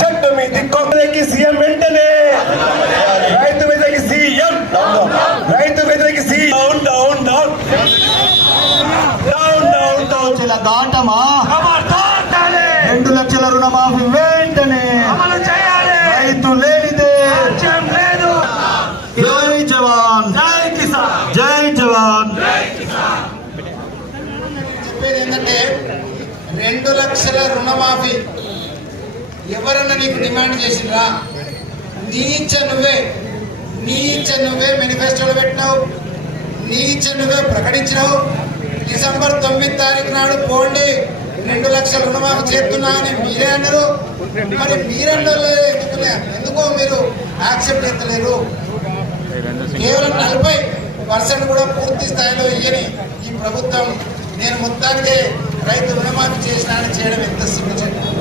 చెట్టు మీది కొమ్మకి సీఎం వెంటనే. రైతు మీదకి సీఎం. రైతు మీదకి CM. Down down down down down లక్షల దాటమా. రెండు లక్షల రుణమాఫీ వెంటనే. అమలు చేయాలి. రైతు లేనిదే. రాజ్యం లేదు. జై జవాన్. జై కిసాన్. జై జవాన్. చెప్పేది ఏంటంటే రెండు లక్షల రుణమాఫీ. ఎవరన్నా నీకు డిమాండ్ చేసిండ్రా? నీచ నువ్వే. నీచ నువ్వే మేనిఫెస్టోలో పెట్టినావు. నీచ నువ్వే ప్రకటించినావు. డిసెంబర్ తొమ్మిది తారీఖు నాడు పోండి. రెండు లక్షల రుణమాఫీ చేస్తున్నా అని మీరే అన్నారు. మరి మీరందరూ ఎందుకులే? ఎందుకో మీరు యాక్సెప్ట్ చేస్తలేరు. కేవలం నలభై పర్సెంట్ కూడా పూర్తి స్థాయిలో ఇయ్యని ఈ ప్రభుత్వం నేను మొత్తానికి రైతు రుణమాఫీ చేసినా అని చేయడం ఎంత సిగ్గుచేటు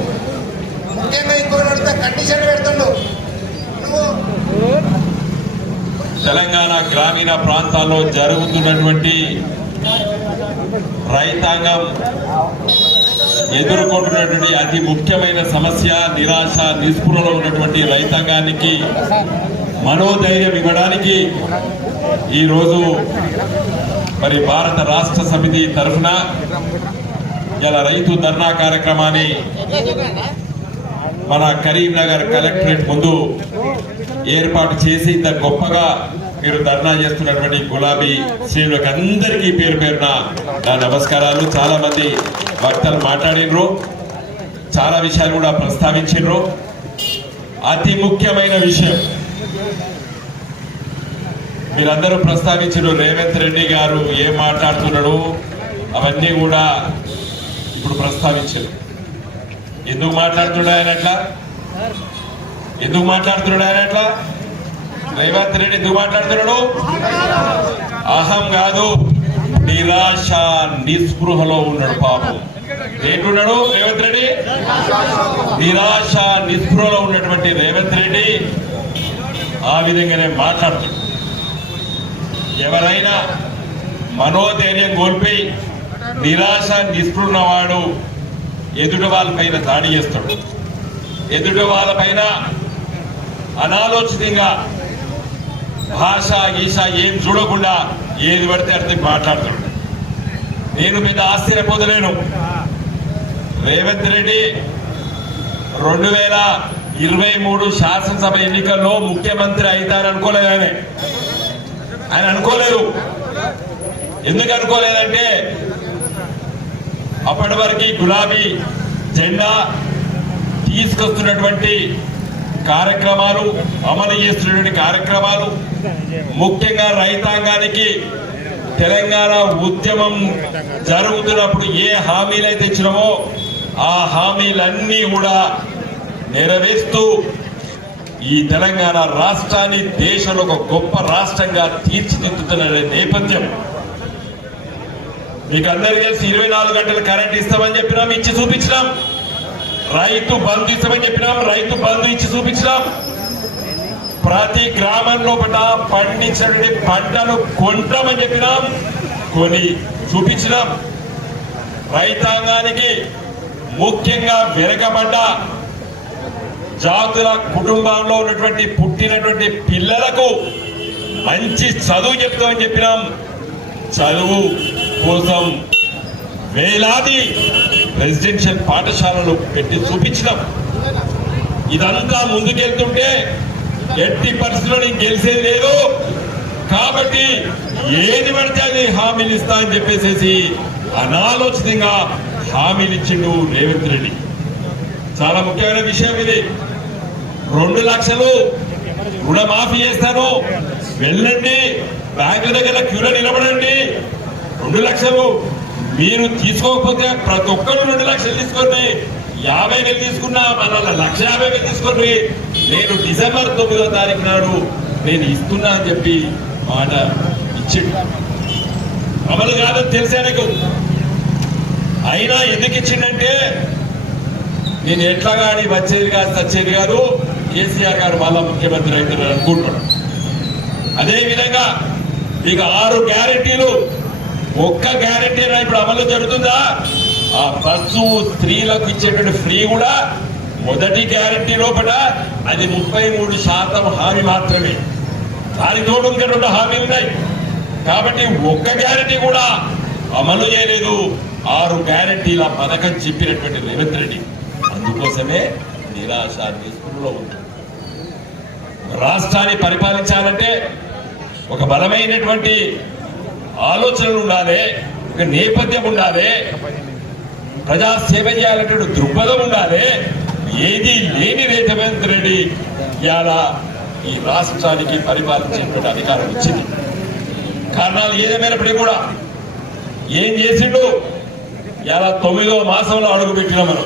ముఖ్యంగా ఇంకోటి కండిషన్ పెడుతుండు. తెలంగాణ గ్రామీణ ప్రాంతాల్లో జరుగుతున్నటువంటి రైతాంగం ఎదుర్కొంటున్నటువంటి అతి ముఖ్యమైన సమస్య నిరాశ నిస్పృహలో ఉన్నటువంటి రైతాంగానికి మనోధైర్యం ఇవ్వడానికి ఈరోజు మరి భారత రాష్ట్ర సమితి తరఫున ఇలా రైతు ధర్నా కార్యక్రమాన్ని మన కరీంనగర్ కలెక్టరేట్ ముందు ఏర్పాటు చేసి ఇంత గొప్పగా మీరు ధర్నా చేస్తున్నటువంటి గులాబీ శ్రేణులకు అందరికీ పేరు పేరున నా నమస్కారాలు. చాలా మంది వక్తలు మాట్లాడినరు. చాలా విషయాలు కూడా ప్రస్తావించారు అతి ముఖ్యమైన విషయం మీరందరూ ప్రస్తావించారు రేవంత్ రెడ్డి గారు ఏం మాట్లాడుతున్నాడు? అవన్నీ కూడా ఇప్పుడు ప్రస్తావించారు. ఎందుకు మాట్లాడుతున్నాడు ఆయన ఎట్లా ఎందుకు మాట్లాడుతున్నాడు ఆయన ఎట్లా రేవంత్ రెడ్డి ఎందుకు మాట్లాడుతున్నాడు? అహం కాదు నిరాశ నిస్పృహలో ఉన్నాడు పాపం. ఏంటున్నాడు రేవంత్ రెడ్డి? నిరాశ నిస్పృహలో ఉన్నటువంటి రేవంత్ రెడ్డి ఆ విధంగానే మాట్లాడుతున్నాడు. ఎవరైనా మనోధైర్యం కోల్పోయి నిరాశ నిస్పృహ వాడు ఎదుటి వాళ్ళపైన దాడి చేస్తాడు. ఎదుటి వాళ్ళపైన అనాలోచితంగా భాష గీష ఏం చూడకుండా ఏది పడితే అర్థం మాట్లాడతాడు. నేను పెద్ద ఆశ్చర్యపోతలేను రేవంత్ రెడ్డి రెండు వేల ఇరవై మూడు శాసనసభ ఎన్నికల్లో ముఖ్యమంత్రి అవుతారనుకోలేదు ఆయన. ఆయన అనుకోలేదు. ఎందుకు అనుకోలేదంటే అప్పటి వరకు గులాబీ జెండా తీసుకొస్తున్నటువంటి కార్యక్రమాలు అమలు చేస్తున్నటువంటి కార్యక్రమాలు ముఖ్యంగా రైతాంగానికి తెలంగాణ ఉద్యమం జరుగుతున్నప్పుడు ఏ హామీలు అయితే ఇచ్చినామో ఆ హామీలన్నీ కూడా నెరవేరుస్తూ ఈ తెలంగాణ రాష్ట్రాన్ని దేశంలో ఒక గొప్ప రాష్ట్రంగా తీర్చిదిద్దుతున్న నేపథ్యం. మీకు అందరికీ తెలిసి ఇరవై నాలుగు గంటలు కరెంట్ ఇస్తామని చెప్పినాం ఇచ్చి చూపించినాం. రైతు బంధు ఇస్తామని చెప్పినాం రైతు బంధు ఇచ్చి చూపించినాం. ప్రతి గ్రామం లోపల పండించే పంటను కొంటామని చెప్పినాం కొని చూపించినాం. రైతాంగానికి ముఖ్యంగా వెనకబడ్డ జాతుల కుటుంబంలో ఉన్నటువంటి పుట్టినటువంటి పిల్లలకు మంచి చదువు చెప్తామని చెప్పినాం. చదువు కోసం వేలాది రెసిడెన్షియల్ పాఠశాలలు పెట్టి చూపించినాం. ఇదంతా ముందుకెళ్తుంటే ఎట్టి పరిస్థితుల్లో గెలిచేది లేదు. కాబట్టి ఏది పడితే అది హామీలు ఇస్తా అని చెప్పేసేసి అనాలోచితంగా హామీలు ఇచ్చిండు రేవంత్ రెడ్డి. చాలా ముఖ్యమైన విషయం ఇది. రెండు లక్షలు రుణమాఫీ చేస్తాను. వెళ్ళండి. బ్యాంకుల దగ్గర క్యూలో నిలబడండి. రెండు లక్షలు. మీరు తీసుకోకపోతే ప్రతి ఒక్కరు రెండు లక్షలు తీసుకోండి. యాభై వేలు తీసుకున్నా మన లక్ష యాభై వేలు తీసుకోండి. నేను డిసెంబర్ తొమ్మిదో తారీఖు నాడు నేను ఇస్తున్నా అని చెప్పి మాట ఇచ్చిండు. అమలు కాదని తెలిసే నీకు? అయినా ఎందుకు ఇచ్చిండంటే నేను ఎట్లా కానీ వచ్చేది కాదు సచ్చేది కాదు కేసీఆర్ గారు మళ్ళా ముఖ్యమంత్రి అవుతున్నారు అనుకుంటున్నాను. అదేవిధంగా మీకు ఆరు గ్యారెంటీలు ఒక్క గ్యారంటీ ఇప్పుడు అమలు జరుగుతుందా? ఆ బస్సు స్త్రీలకు ఇచ్చేటువంటి ఫ్రీ కూడా మొదటి గ్యారంటీ లోపల అది ముప్పై మూడు శాతం హామీ మాత్రమే. దాని తోడు ఇంకా రెండు హామీలు ఉన్నాయి. కాబట్టి ఒక్క గ్యారంటీ కూడా అమలు చేయలేదు. ఆరు గ్యారంటీల పథకం చెప్పినటువంటి రేవంత్ రెడ్డి. అందుకోసమే నిరాశ నిస్పృహలో ఉంది. రాష్ట్రాన్ని పరిపాలించాలంటే ఒక బలమైనటువంటి ఆలోచనలు ఉండాలి ఒక నేపథ్యం ఉండాలి ప్రజా సేవ చేయాలనేటువంటి దృక్పథం ఉండాలి ఏది లేని రేవంత్ రెడ్డి ఇవాళ ఈ రాష్ట్రానికి పరిపాలించేటువంటి అధికారం వచ్చింది. కారణాలు ఏదేమైనప్పటికీ కూడా ఏం చేసిండు? ఇలా తొమ్మిదో మాసంలో అడుగుపెట్టిన మనం.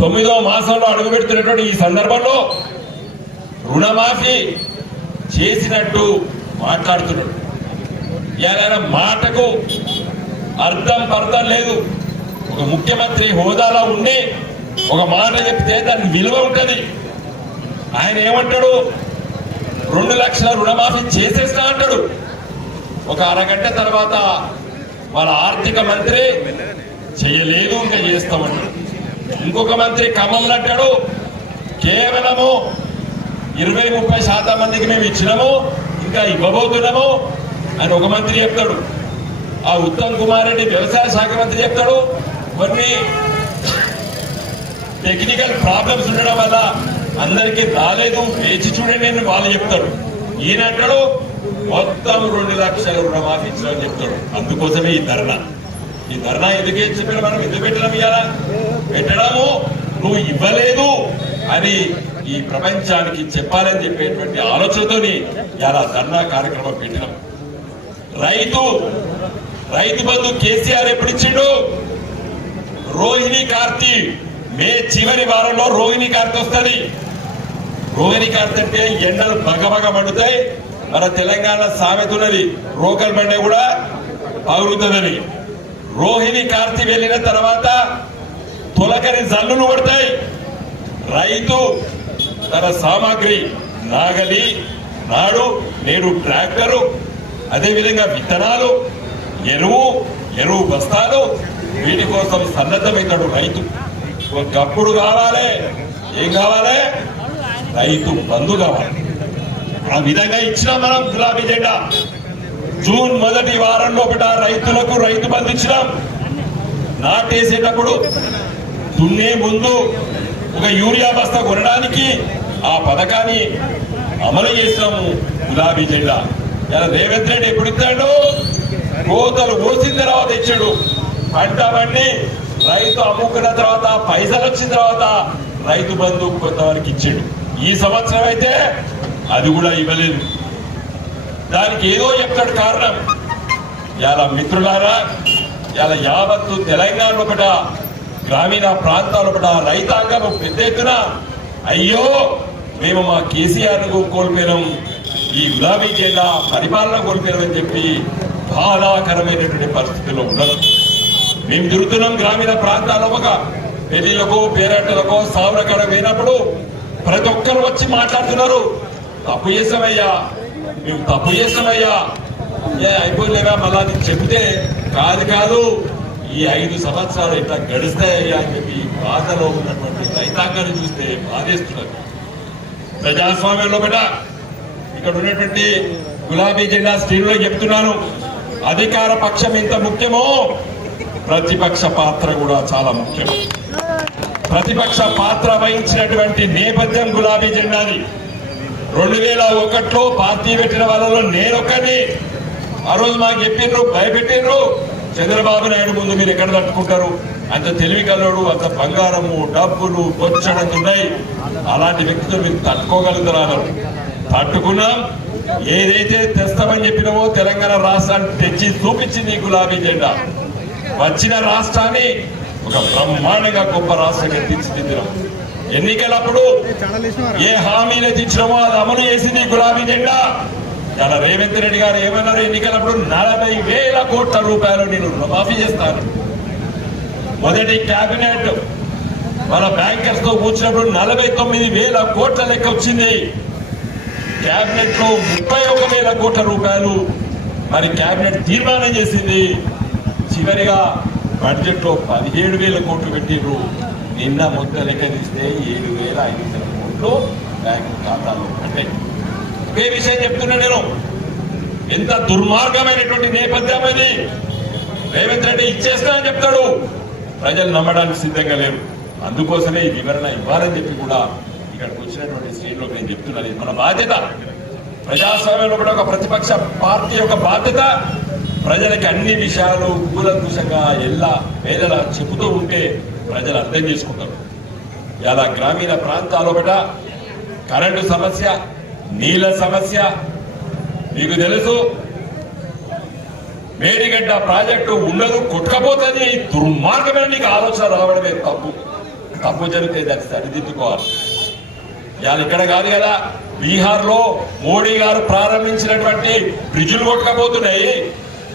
తొమ్మిదో మాసంలో అడుగుపెడుతున్నటువంటి ఈ సందర్భంలో రుణమాఫీ చేసినట్టు మాట్లాడుతున్నాడు. ఇవాళ మాటకు అర్థం పర్థం లేదు. ఒక ముఖ్యమంత్రి హోదాలో ఉండి ఒక మాట చెప్తే దాని విలువ ఉంటుంది. ఆయన ఏమంటాడు? రెండు లక్షల రుణమాఫీ చేసేస్తా అంటాడు. ఒక అరగంట తర్వాత వాళ్ళ ఆర్థిక మంత్రి చేయలేదు ఇంకా చేస్తామంటాడు ఇంకొక మంత్రి ఖమ్మంలో అంటాడు కేవలము ఇరవై ముప్పై శాతం మందికి మేము ఇచ్చినాము ఇంకా ఇవ్వబోతున్నాము అని ఒక మంత్రి చెప్తాడు. ఆ ఉత్తమ్ కుమార్ రెడ్డి వ్యవసాయ శాఖ మంత్రి చెప్తాడు. కొన్ని టెక్నికల్ ప్రాబ్లమ్స్ ఉండడం వల్ల అందరికీ రాలేదు. వేచి చూడండి అని వాళ్ళు చెప్తారు. ఈయన అంటాడు మొత్తం రెండు లక్షల రుణమాఫీ ఇచ్చిన చెప్తాడు. అందుకోసమే ఈ ధర్నా. ఈ ధర్నా ఎందుకు చెప్పిన మనం ఎందుకు పెట్టడం ఇవ్వాలా పెట్టడము నువ్వు ఇవ్వలేదు అని ఈ ప్రపంచానికి చెప్పాలని చెప్పేటువంటి ఆలోచనతోని ఇలా ధర్నా కార్యక్రమం పెట్టినాం. రైతు రైతు బంధు కేసీఆర్ ఎప్పుడు ఇచ్చిండు రోహిణి కార్తీ మే చివరి వారంలో రోహిణి కార్తీ వస్తుంది. రోహిణి కార్తీ అంటే ఎండలు బగబగ మండుతాయి. మన తెలంగాణ సామెత ఉన్నది రోకల్ బండ కూడా పగులుతుందని రోహిణి కార్తీ వెళ్ళిన తర్వాత తొలకరి జల్లులు పడతాయి రైతు తన సామాగ్రి నాగలి నాడు నేడు ట్రాక్టరు అదేవిధంగా విత్తనాలు ఎరువు ఎరువు బస్తాలు వీటి కోసం సన్నద్ధమవుతాడు రైతు. ఒకప్పుడు కావాలి ఏం కావాలి? రైతు బంధు కావాలి. ఆ విధంగా ఇచ్చినాం మనం గులాబీ జెండా. జూన్ మొదటి వారం లోపల రైతులకు రైతు బంధు ఇచ్చినాం. నాటేసేటప్పుడు దున్నే ముందు ఒక యూరియా బస్తా కొనడానికి ఆ పథకాన్ని అమలు చేసినాము గులాబీ జెండా. ఇలా రేవంత్ రెడ్డి ఎప్పుడు ఇస్తాడు కోతలు కోసిన తర్వాత ఇచ్చాడు. పంట రైతు అమ్ముకున్న తర్వాత పైసలు వచ్చిన తర్వాత రైతు బంధు కొంతవరకు ఇచ్చాడు. ఈ సంవత్సరం అయితే అది కూడా ఇవ్వలేదు. దానికి ఏదో చెప్తాడు కారణం. ఇలా మిత్రులారా ఇలా యావత్తు తెలంగాణ ఒకట గ్రామీణ ప్రాంతాల ఒకట రైతాంగం పెద్ద ఎత్తున అయ్యో మేము మా కేసీఆర్ను కోల్పోయినాం. ఈ గులాబీ జిల్లా పరిపాలన కోల్పోయారని చెప్పి బాధాకరమైనటువంటి పరిస్థితుల్లో ఉండదు మేము తిరుగుతున్నాం గ్రామీణ ప్రాంతాల్లో ఒక పెళ్ళిలకు పేరెంట్లకు సావరకడ పోయినప్పుడు ప్రతి ఒక్కరు వచ్చి మాట్లాడుతున్నారు. తప్పు చేసామయ్యా మేము తప్పు చేసామయ్యా ఏ అయిపోలేరా మళ్ళా నీకు చెబితే కాదు కాదు ఈ ఐదు సంవత్సరాలు ఇట్లా గడుస్తాయ్యా అని చెప్పి బాధలో ఉన్నటువంటి రైతాంగాన్ని చూస్తే బాధేస్తున్నారు. ప్రజాస్వామ్యంలో బిడ్డ ఇక్కడ ఉన్నటువంటి గులాబీ జెండా శ్రేణులో చెప్తున్నాను. అధికార పక్షం ఎంత ముఖ్యమో ప్రతిపక్ష పాత్ర కూడా చాలా ముఖ్యం. ప్రతిపక్ష పాత్ర వహించినటువంటి నేపథ్యం గులాబీ జెండాది. రెండు వేల ఒకటిలో పార్టీ పెట్టిన వాళ్ళలో నేనొక్కని ఆ రోజు మాకు చెప్పిండ్రు భయపెట్టిండ్రు చంద్రబాబు నాయుడు ముందు మీరు ఎక్కడ తట్టుకుంటారు? అంత తెలివి కలడు అంత బంగారము డబ్బులు బొచ్చడం ఉన్నాయి. అలాంటి వ్యక్తులు మీరు తట్టుకోగలుగుతారు అన్నారు. తట్టుకున్నాం. ఏదైతే తెస్తామని చెప్పినామో తెలంగాణ రాష్ట్రాన్ని తెచ్చి చూపించింది గులాబీ జెండా. వచ్చిన రాష్ట్రాన్ని ఒక బ్రహ్మాండంగా గొప్ప రాష్ట్రంగా తీర్చిదిద్దినాం. ఎన్నికలప్పుడు ఏ హామీలు తెచ్చినామో అది అమలు చేసింది గులాబీ జెండా. చాలా రేవంత్ రెడ్డి గారు ఏమన్నారు ఎన్నికలప్పుడు? నలభై వేల కోట్ల రూపాయలు నేను రుణమాఫీ చేస్తాను. మొదటి కేబినెట్ మన బ్యాంకర్స్తో కూర్చున్నప్పుడు నలభై తొమ్మిది వేల కోట్ల లెక్క వచ్చింది. క్యాబినెట్లో ముప్పై ఒక వేల కోట్ల రూపాయలు మరి క్యాబినెట్ తీర్మానం చేసింది. చివరిగా బడ్జెట్లో పదిహేడు వేల కోట్లు పెట్టిండ్రు నిన్న మొత్తం లెక్క తీస్తే ఏడు వేల ఐదు వందల కోట్లు బ్యాంకు ఖాతాలో అంటే ఒకే విషయం చెప్తున్నా నేను. ఎంత దుర్మార్గమైనటువంటి నేపథ్యం ఇది. రేవంత్ రెడ్డి ఇచ్చేస్తా అని చెప్తాడు. ప్రజలు నమ్మడానికి సిద్ధంగా లేరు. అందుకోసమే ఈ వివరణ ఇవ్వాలని చెప్పి కూడా ఇక్కడికి వచ్చినటువంటి శ్రేణులకు నేను చెప్తున్నది మన బాధ్యత. ప్రజాస్వామ్యంలో కూడా ఒక ప్రతిపక్ష పార్టీ యొక్క బాధ్యత. ప్రజలకి అన్ని విషయాలు కూలంకుశంగా ఎలా పేదల చెబుతూ ఉంటే ప్రజలు అర్థం చేసుకుంటారు. ఇలా గ్రామీణ ప్రాంతాల్లో బట కరెంటు సమస్య నీళ్ళ సమస్య మీకు తెలుసు మేడిగడ్డ ప్రాజెక్టు ఉండదు కొట్టుకపోతుంది దుర్మార్గమైన నీకు ఆలోచన రావడమే తప్పు. తప్పు జరిగితే దాన్ని సరిదిద్దుకోవాలి. ఇవాళ ఇక్కడ కాదు కదా బీహార్లో మోడీ గారు ప్రారంభించినటువంటి బ్రిడ్జులు కొట్టకపోతున్నాయి.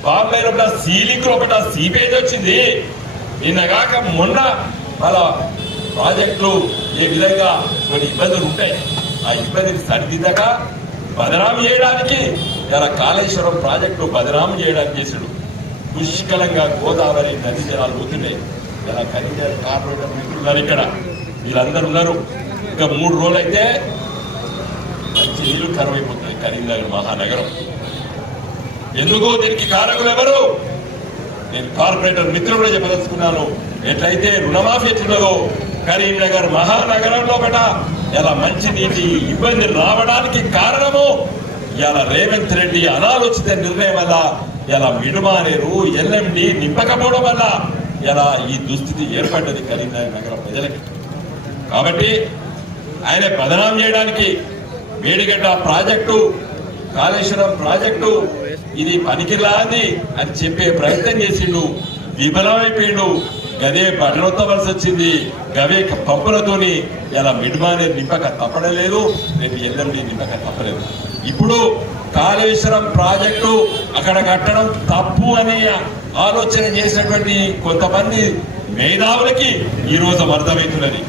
బాంబేలో ఒకట సీలింగ్లో ఒకట సీపేజ్ వచ్చింది. నిన్నగాక మొన్న వాళ్ళ ప్రాజెక్టులు ఏ విధంగా కొన్ని ఇబ్బందులు ఉంటాయి. ఆ ఇబ్బందిని సరిదిద్దక బదనాం చేయడానికి ఇలా కాళేశ్వరం ప్రాజెక్టు బదనాం చేయడానికి చేసాడు పుష్కలంగా గోదావరి నది జలాలు పోతున్నాయి. ఇలా కరీంనగర్ కార్పొరేటర్ మిత్రులు ఉన్నారు ఇక్కడ. వీళ్ళందరూ ఉన్నారు. ఇంకా మూడు రోజులు అయితే మంచి నీళ్ళు కరువైపోతాయి కరీంనగర్ మహానగరం. ఎందుకు దీనికి కారకులు ఎవరు? నేను కార్పొరేటర్ మిత్రులు కూడా చెప్పదలుచుకున్నాను. ఎట్లయితే రుణమాఫీ ఎట్లున్నదో కరీంనగర్ మహానగరంలో బట ఇలా మంచి నీటి ఇబ్బంది రావడానికి కారణము ఇలా రేవంత్ రెడ్డి అనాలోచిత నిర్ణయం వల్ల ఇలా మిడుమానేరు ఎల్ఎండి నింపకపోవడం వల్ల ఇలా ఈ దుస్థితి ఏర్పడ్డది కరీంనగర్ నగరం ప్రజలకి. కాబట్టి ఆయన బదనాం చేయడానికి మేడిగడ్డ ప్రాజెక్టు కాళేశ్వరం ప్రాజెక్టు ఇది పనికిరాది అని చెప్పే ప్రయత్నం చేసిండు. విఫలమైపోయిండు. గదే బట్టలొత్తవలసి వచ్చింది. గవే పంపులతోని ఇలా మిడ్మానే నింపక తప్పడలేదు. రేపు ఎల్లండి నింపక తప్పలేదు. ఇప్పుడు కాళేశ్వరం ప్రాజెక్టు అక్కడ కట్టడం తప్పు అనే ఆలోచన చేసినటువంటి కొంతమంది మేధావులకి ఈ రోజు అర్థమవుతున్నది.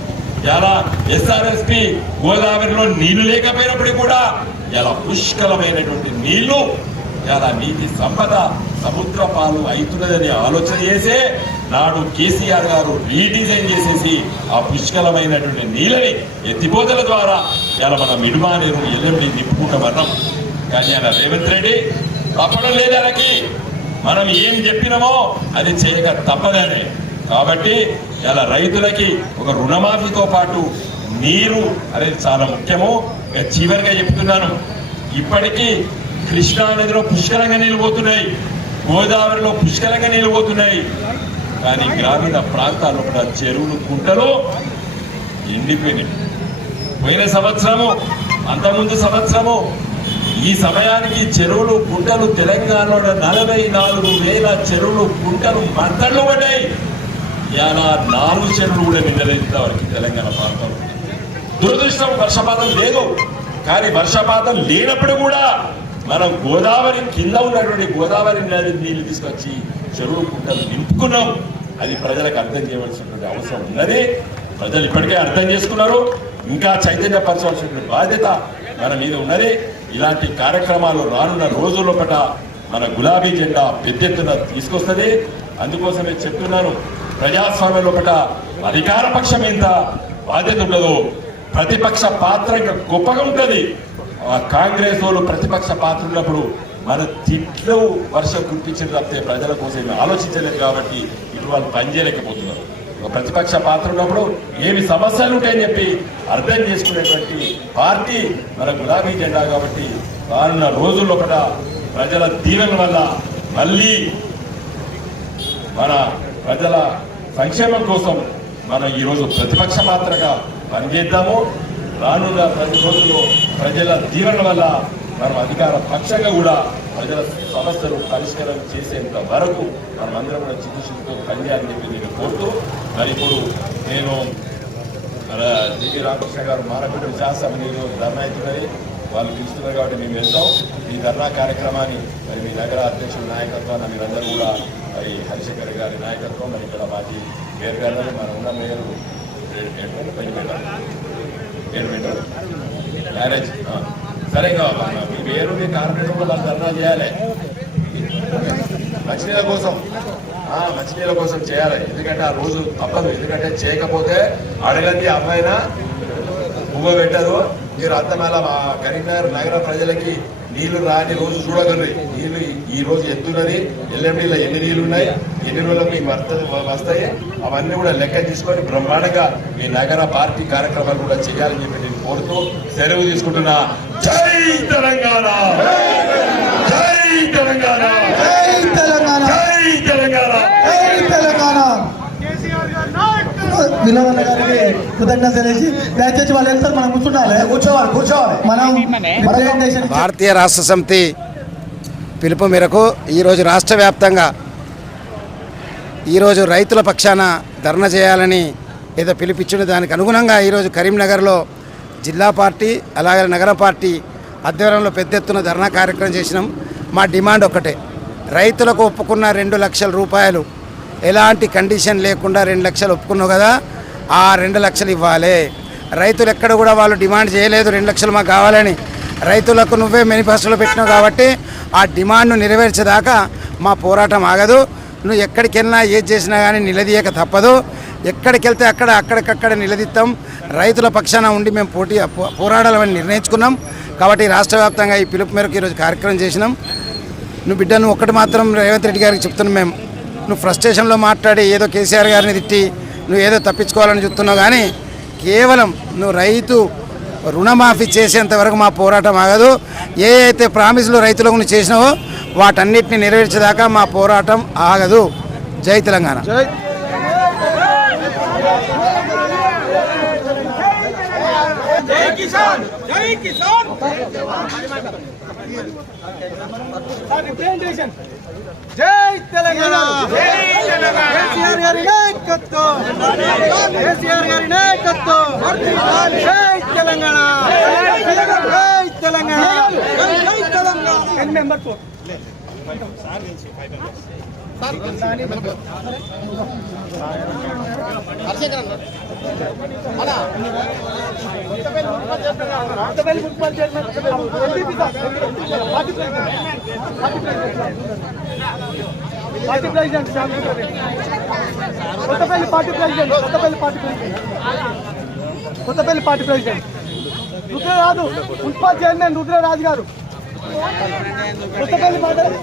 ఇలా ఎస్ఆర్ఎస్పి గోదావరిలో నీళ్ళు లేకపోయినప్పటికీ కూడా ఇలా పుష్కలమైనటువంటి నీళ్ళు ఇలా నీటి సంపద సముద్ర పాలు అవుతున్నదని ఆలోచన చేసే నాడు కేసీఆర్ గారు రీడిజైన్ చేసేసి ఆ పుష్కలమైనటువంటి నీళ్ళని ఎత్తిపోతల ద్వారా ఇలా మనం ఇడుమానేరు ఎల్లుండి నింపుకుంటామన్నాం కానీ ఆయన రేవంత్ రెడ్డి తప్పడం లేదనకి? మనం ఏం చెప్పినామో అది చేయక తప్పదనే. కాబట్టి ఇలా రైతులకి ఒక రుణమాఫీతో పాటు నీరు అనేది చాలా ముఖ్యము. చివరిగా చెప్తున్నాను. ఇప్పటికీ కృష్ణా నదిలో పుష్కలంగా నీళ్ళు పోతున్నాయి. గోదావరిలో పుష్కలంగా నీళ్ళు పోతున్నాయి. కానీ గ్రామీణ ప్రాంతాల్లో కూడా చెరువులు కుంటలు ఎండిపోయినాయి. పోయిన సంవత్సరము అంతకుముందు సంవత్సరము ఈ సమయానికి చెరువులు కుంటలు తెలంగాణలో నలభై నాలుగు వేల చెరువులు కుంటలు మంటలు పడ్డాయి. ఇలా నాలుగు చెరువులు కూడా నిండలేదు వారికి తెలంగాణ ప్రాంతంలో. దురదృష్టం వర్షపాతం లేదు. కానీ వర్షపాతం లేనప్పుడు కూడా మనం గోదావరి కింద ఉన్నటువంటి గోదావరి నది నీళ్ళు తీసుకొచ్చి చెరువు కుంటలు నింపుకున్నాం. అది ప్రజలకు అర్థం చేయవలసినటువంటి అవసరం ఉన్నది. ప్రజలు ఇప్పటికే అర్థం చేసుకున్నారు. ఇంకా చైతన్యపరచవలసినటువంటి బాధ్యత మన మీద ఉన్నది. ఇలాంటి కార్యక్రమాలు రానున్న రోజుల్లో పట మన గులాబీ జెండా పెద్ద ఎత్తున తీసుకొస్తుంది. అందుకోసమే చెప్తున్నాను ప్రజాస్వామ్యంలో లోపల అధికార పక్షం ఎంత బాధ్యత ఉండదు. ప్రతిపక్ష పాత్ర ఇంకా గొప్పగా ఉంటుంది. కాంగ్రెస్ వాళ్ళు ప్రతిపక్ష పాత్ర ఉన్నప్పుడు మన తిట్లు వర్షం కురిపించిన తప్పితే ప్రజల కోసం ఆలోచించలేదు కాబట్టి ఇటు వాళ్ళు పనిచేయలేకపోతున్నారు ఒక ప్రతిపక్ష పాత్ర ఉన్నప్పుడు ఏమి సమస్యలు ఉంటాయని చెప్పి అర్థం చేసుకునేటువంటి పార్టీ మన గులాబీ జెండా కాబట్టి రానున్న రోజుల్లో కూడా ప్రజల దీవెన వల్ల మళ్ళీ మన ప్రజల సంక్షేమం కోసం మనం ఈరోజు ప్రతిపక్ష మాత్రగా పనిచేద్దాము. రానున్న ప్రతి రోజుల్లో ప్రజల దీవెన వల్ల మనం అధికార పక్షంగా కూడా ప్రజల సమస్యలు పరిష్కారం చేసేంత వరకు మనం అందరం కూడా చిత్తశుద్ధితో పనిచేయాలని చెప్పి నేను కోరుతూ మరి ఇప్పుడు నేను మన రామకృష్ణ గారు మానపేట శాసన నేను ధర్నా అవుతున్నది వాళ్ళు పిలుస్తున్నారు కాబట్టి మేము వెళ్తాం. ఈ ధర్నా కార్యక్రమాన్ని మరి మీ నగర అధ్యక్షుల నాయకత్వాన్ని మీరందరూ కూడా మరి హరిశంకర్ గారి నాయకత్వం మరి ఇక్కడ మాజీ మేయర్ గారు మన ఉన్న మేయర్ పేరు? మ్యారేజ్. సరే కావాలి మీ పేరు మీ కార్పొరేటర్ వాళ్ళు ధర్నా చేయాలి. మంచినీళ్ళ కోసం. ఆ, మంచినీళ్ళ కోసం చేయాలి. ఎందుకంటే ఆ రోజు తప్పదు. ఎందుకంటే చేయకపోతే అడగంది అమ్మాయినా. ఉమ్మ పెట్టదు. మీరు అంతమేళ మా కరీంనగర్ నగర ప్రజలకి నీళ్ళు రాని రోజు చూడగలరు నీళ్ళు ఈ రోజు ఎత్తున్నది. ఎల్ఎండిలో ఎన్ని నీళ్ళు ఉన్నాయి? ఎన్ని రోజులకు మీకు వస్తాయి? అవన్నీ కూడా లెక్క తీసుకొని బ్రహ్మాండంగా ఈ నగర పార్టీ కార్యక్రమాలు కూడా చేయాలని చెప్పి నేను కోరుతూ సెలవు తీసుకుంటున్నా. జై తెలంగాణ! జై తెలంగాణ! జై తెలంగాణ! జై తెలంగాణ! జై తెలంగాణ! విలవన్న గారికి కృతజ్ఞత తెలియజేసి దయచేసి వాళ్ళు వెళ్తారు మనం కూర్చుండాలి. కూర్చోవాలి కూర్చోవాలి. మనం రిప్రజెంటేషన్ భారతీయ రాష్ట్ర సమితి పిలుపు మేరకు ఈరోజు రాష్ట్ర వ్యాప్తంగా ఈరోజు రైతుల పక్షాన ధర్నా చేయాలని ఏదో పిలిపించిన దానికి అనుగుణంగా ఈరోజు కరీంనగర్లో జిల్లా పార్టీ అలాగే నగర పార్టీ ఆధ్వర్యంలో పెద్ద ఎత్తున ధర్నా కార్యక్రమం చేసినాం. మా డిమాండ్ ఒకటే రైతులకు ఒప్పుకున్న రెండు లక్షల రూపాయలు ఎలాంటి కండిషన్ లేకుండా రెండు లక్షలు ఒప్పుకున్నావు కదా ఆ రెండు లక్షలు ఇవ్వాలి. రైతులు ఎక్కడ కూడా వాళ్ళు డిమాండ్ చేయలేదు రెండు లక్షలు మాకు కావాలని రైతులకు నువ్వే మేనిఫెస్టోలో పెట్టినావు కాబట్టి ఆ డిమాండ్ను నెరవేర్చేదాకా మా పోరాటం ఆగదు. నువ్వు ఎక్కడికి వెళ్ళినా ఏది చేసినా కానీ నిలదీయక తప్పదు. ఎక్కడికి వెళ్తే అక్కడ అక్కడికక్కడ నిలదీస్తాం రైతుల పక్షాన ఉండి మేము పోటీ పో- పోరాడాలని నిర్ణయించుకున్నాం. కాబట్టి రాష్ట్ర వ్యాప్తంగా ఈ పిలుపు మేరకు ఈరోజు కార్యక్రమం చేసినాం. నువ్వు బిడ్డ నువ్వు ఒక్కటి మాత్రం రేవంత్ రెడ్డి గారికి చెప్తున్నాం మేము. నువ్వు ఫ్రస్ట్రేషన్లో మాట్లాడి ఏదో కేసీఆర్ గారిని తిట్టి నువ్వు ఏదో తప్పించుకోవాలని చెప్తున్నావు కానీ కేవలం నువ్వు రైతు రుణమాఫీ చేసేంత వరకు మా పోరాటం ఆగదు. ఏ అయితే ప్రామిసులు రైతులకు చేసినావో వాటన్నిటిని నెరవేర్చేదాకా మా పోరాటం ఆగదు. జై తెలంగాణ. జై. తెలంగాణ కేసీఆర్ గారి నాయకత్వం కేసీఆర్ గారి నాయకత్వం జై తెలంగాణ జై తెలంగాణ జై Telangana N member four party president Kothapalli party president Kothapalli party president. Kothapalli party president. Rudraraju municipal chairman Rudraraju గారు. కొత్తపల్లి ఒక్కళ్ళు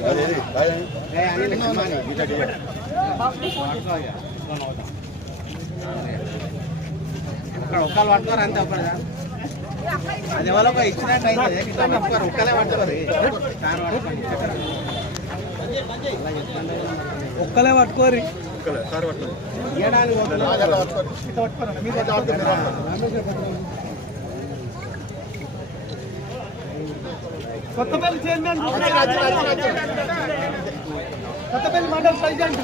ఒక్కలు పట్టుకోరు అంతే ఒక్కరు అది ఎవరో ఇచ్చినట్టు అయితే ఒక్కలే పట్టుకోరు ఒక్కలే పట్టుకోరి. కొత్తపల్లి చైర్మన్. కొత్తపల్లి మండల ప్రెసిడెంట్.